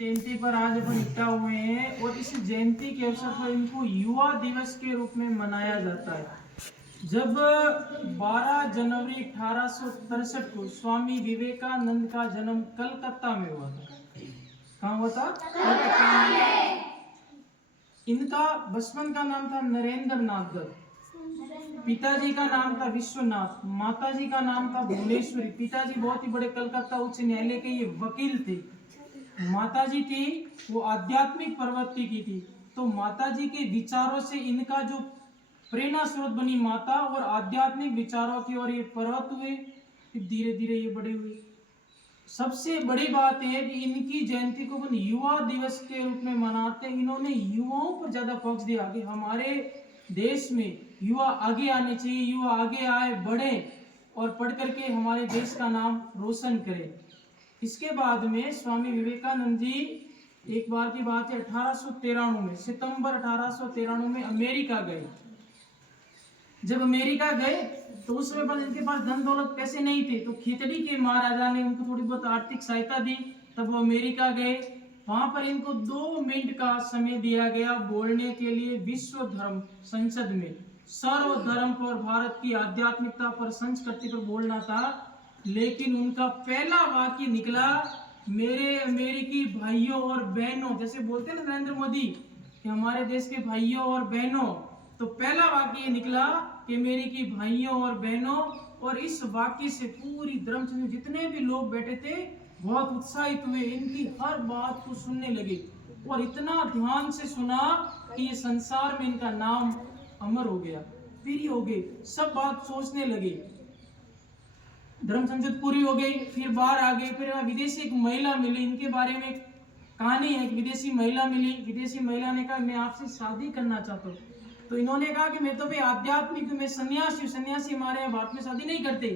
जयंती पर आज अपन इकट्ठा हुए हैं और इस जयंती के अवसर पर इनको युवा दिवस के रूप में मनाया जाता है। जब 12 जनवरी 1863 को स्वामी विवेकानंद का जन्म कलकत्ता में हुआ था। कहाँ हुआ था? कलकत्ता में। इनका बचपन का नाम था नरेंद्र नाथ दत्त। पिताजी का नाम था विश्वनाथ, माताजी का नाम था भुवनेश्वरी। पिताजी बहुत ही बड़े कलकत्ता उच्च न्यायालय के ये वकील थे। माताजी थी वो आध्यात्मिक प्रवृत्ति की थी, तो माताजी के विचारों से इनका जो प्रेरणा स्रोत बनी माता, और आध्यात्मिक विचारों की ओर ये प्रवृत्त हुए। फिर धीरे धीरे ये बड़े हुए। सबसे बड़ी बात है कि इनकी जयंती को अपन युवा दिवस के रूप में मनाते हैं। इन्होंने युवाओं पर ज्यादा फोकस दिया कि हमारे देश में युवा आगे आने चाहिए, युवा आगे आए, बढ़े और पढ़ करके हमारे देश का नाम रोशन करें। इसके बाद में स्वामी विवेकानंद जी, एक बार की बात है, 1893 में, सितंबर 1893 में अमेरिका गए। जब अमेरिका गए तो उस समय पर इनके पास धन दौलत पैसे नहीं थे, तो खिचड़ी के महाराजा ने उनको थोड़ी बहुत आर्थिक सहायता दी। तब वो अमेरिका गए। वहां पर इनको 2 मिनट का समय दिया गया बोलने के लिए विश्व धर्म संसद में। सर्वधर्म पर, भारत की आध्यात्मिकता पर, संस्कृति पर बोलना था। लेकिन उनका पहला वाक्य निकला, मेरे अमेरिकी भाइयों और बहनों, जैसे बोलते हैं ना नरेंद्र मोदी कि हमारे देश के भाइयों और बहनों, तो पहला वाक्य ये निकला कि अमेरिकी भाइयों और बहनों। और इस वाक्य से पूरी धर्म जितने भी लोग बैठे थे बहुत उत्साहित हुए, इनकी हर बात को सुनने लगे और इतना ध्यान से सुना कि ये संसार में इनका नाम अमर हो गया, प्रिय हो गए। सब बात सोचने लगे। धर्म संसद पूरी हो गई, फिर बाहर आ गए। फिर विदेशी एक महिला मिली, इनके बारे में कहानी है कि विदेशी महिला मिली। विदेशी महिला ने कहा मैं आपसे शादी करना चाहता हूँ। तो इन्होंने कहा कि मैं तो भाई आध्यात्मिक हूँ, मैं सन्यासी हूँ, सन्यासी हमारे यहाँ भारत में शादी नहीं करते।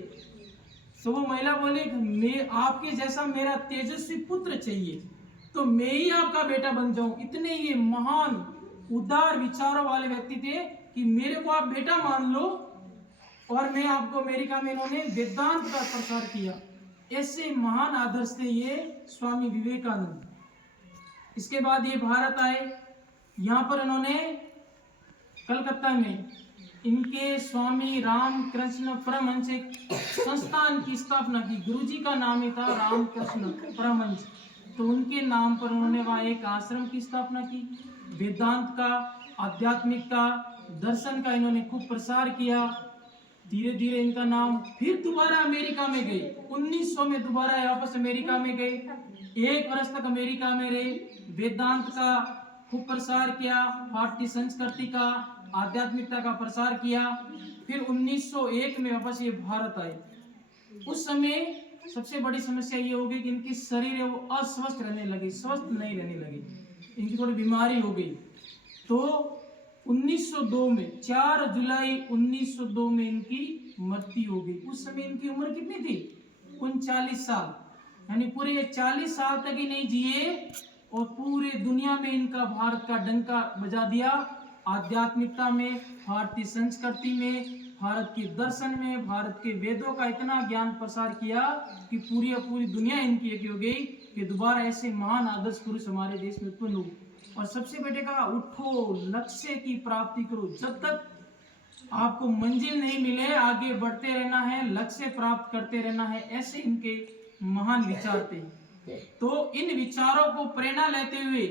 तो वो महिला बोली मैं आपके जैसा मेरा तेजस्वी पुत्र चाहिए, तो मैं ही आपका बेटा बन जाऊं। इतने ये महान उदार विचारों वाले व्यक्ति थे कि मेरे को आप बेटा मान लो और मैं आपको, अमेरिका में इन्होंने वेदांत का प्रसार किया। ऐसे महान आदर्श थे ये स्वामी विवेकानंद। इसके बाद ये भारत आए। यहाँ पर इन्होंने कलकत्ता में इनके स्वामी रामकृष्ण परमहंस एक संस्थान की स्थापना की। गुरुजी का नाम ही था रामकृष्ण परमहंस, तो उनके नाम पर उन्होंने वहां एक आश्रम की स्थापना की। वेदांत का, आध्यात्मिक का, दर्शन का इन्होंने खूब प्रसार किया। धीरे धीरे इनका नाम, फिर दोबारा अमेरिका में गए। 1900 में दोबारा वापस अमेरिका में गए। 1 वर्ष तक अमेरिका में रहे, वेदांत का खूब प्रसार किया, भारतीय संस्कृति का, आध्यात्मिकता का प्रसार किया। फिर 1901 में वापस ये भारत आए। उस समय सबसे बड़ी समस्या ये हो गई कि इनकी शरीर है वो अस्वस्थ रहने लगे, स्वस्थ नहीं रहने लगे, इनकी थोड़ी बीमारी हो गई। तो 1902 में, 4 जुलाई 1902 में इनकी मृत्यु हो गई। उस समय इनकी उम्र कितनी थी? 39 साल, यानी पूरे 40 साल तक ही नहीं जिए और पूरे दुनिया में इनका भारत का डंका बजा दिया। आध्यात्मिकता में, भारतीय संस्कृति में, भारत के दर्शन में, भारत के वेदों का इतना ज्ञान प्रसार किया कि पूरी दुनिया इनकी एक हो गई कि दोबारा ऐसे महान आदर्श पुरुष हमारे देश में उत्पन्न हुए। और सबसे बेटे कहा उठो, लक्ष्य की प्राप्ति करो। जब तक आपको मंजिल नहीं मिले आगे बढ़ते रहना है, लक्ष्य प्राप्त करते रहना है। ऐसे इनके महान विचार थे। तो इन विचारों को प्रेरणा लेते हुए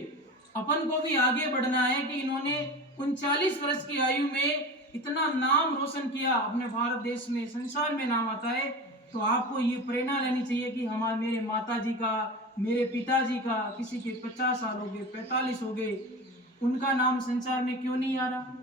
अपन को भी आगे बढ़ना है कि इन्होंने 39 वर्ष की आयु में इतना नाम रोशन किया अपने भारत देश में, संसार में नाम आता है। तो आपको ये प्रेरणा लेनी चाहिए कि हमारे, मेरे माताजी का, मेरे पिताजी का, किसी के 50 साल हो गए, 45 हो गए, उनका नाम संसार में क्यों नहीं आ रहा?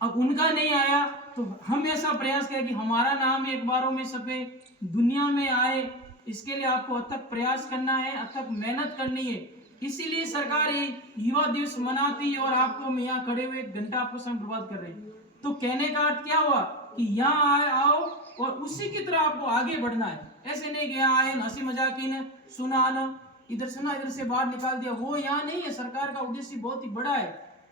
अब उनका नहीं आया तो हम ऐसा प्रयास करें कि हमारा नाम एक बारों में छपे, दुनिया में आए। इसके लिए आपको अथक प्रयास करना है, अथक मेहनत करनी है। इसीलिए सरकार ये युवा दिवस मनाती है और आपको हम यहाँ खड़े हुए 1 घंटा आपको समय बर्बाद कर रहे हैं। तो कहने का अर्थ क्या हुआ कि यहाँ आओ और उसी की तरह आपको आगे बढ़ना है। ऐसे नहीं कि यहाँ आए, हंसी मजाक ही सुना न, इधर सुना इधर से बाहर निकाल दिया, वो यहाँ नहीं है। सरकार का उद्देश्य बहुत ही बड़ा है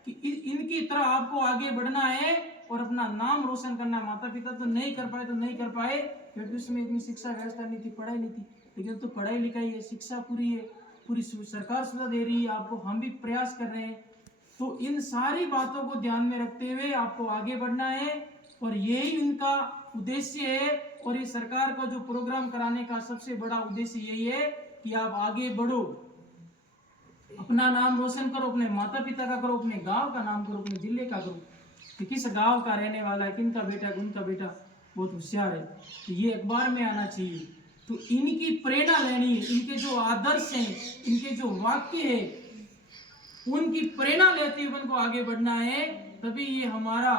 कि इनकी तरह आपको आगे बढ़ना है और अपना नाम रोशन करना। माता पिता तो नहीं कर पाए तो नहीं कर पाए, क्योंकि उसमें इतनी शिक्षा व्यवस्था नहीं थी, पढ़ाई नहीं थी। लेकिन तो पढ़ाई लिखाई है, शिक्षा पूरी है, पूरी सरकार सुविधा दे रही है आपको, हम भी प्रयास कर रहे हैं। तो इन सारी बातों को ध्यान में रखते हुए आपको आगे बढ़ना है और यही इनका उद्देश्य है। और ये सरकार का जो प्रोग्राम कराने का सबसे बड़ा उद्देश्य यही है कि आप आगे बढ़ो, अपना नाम रोशन करो, अपने माता पिता का करो, अपने गांव का नाम करो, अपने जिले का करो कि किस गांव का रहने वाला है, किनका बेटा उनका बेटा बहुत होशियार है, तो ये अखबार में आना चाहिए। तो इनकी प्रेरणा लेनी है, इनके जो आदर्श हैं, इनके जो वाक्य है, उनकी प्रेरणा लेते हुए उनको आगे बढ़ना है। तभी ये हमारा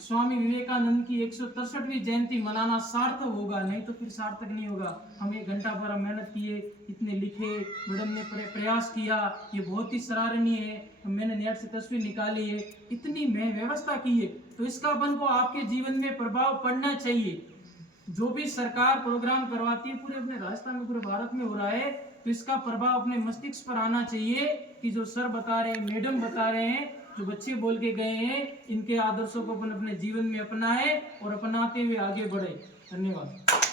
स्वामी विवेकानंद की 163वीं जयंती मनाना सार्थक होगा, नहीं तो फिर सार्थक नहीं होगा। हम 1 घंटा भर मेहनत किए, इतने लिखे, मैडम ने प्रयास किया, ये बहुत ही सराहनीय है। मैंने नेट से तस्वीर निकाली है, इतनी व्यवस्था की है, तो इसका अपन को आपके जीवन में प्रभाव पड़ना चाहिए। जो भी सरकार प्रोग्राम करवाती है पूरे अपने राजस्थान में, पूरे भारत में हो रहा है, तो इसका प्रभाव अपने मस्तिष्क पर आना चाहिए कि जो सर बता रहे हैं, मैडम बता रहे हैं, जो बच्चे बोल के गए हैं, इनके आदर्शों को अपन अपने जीवन में अपनाएं और अपनाते हुए आगे बढ़े। धन्यवाद।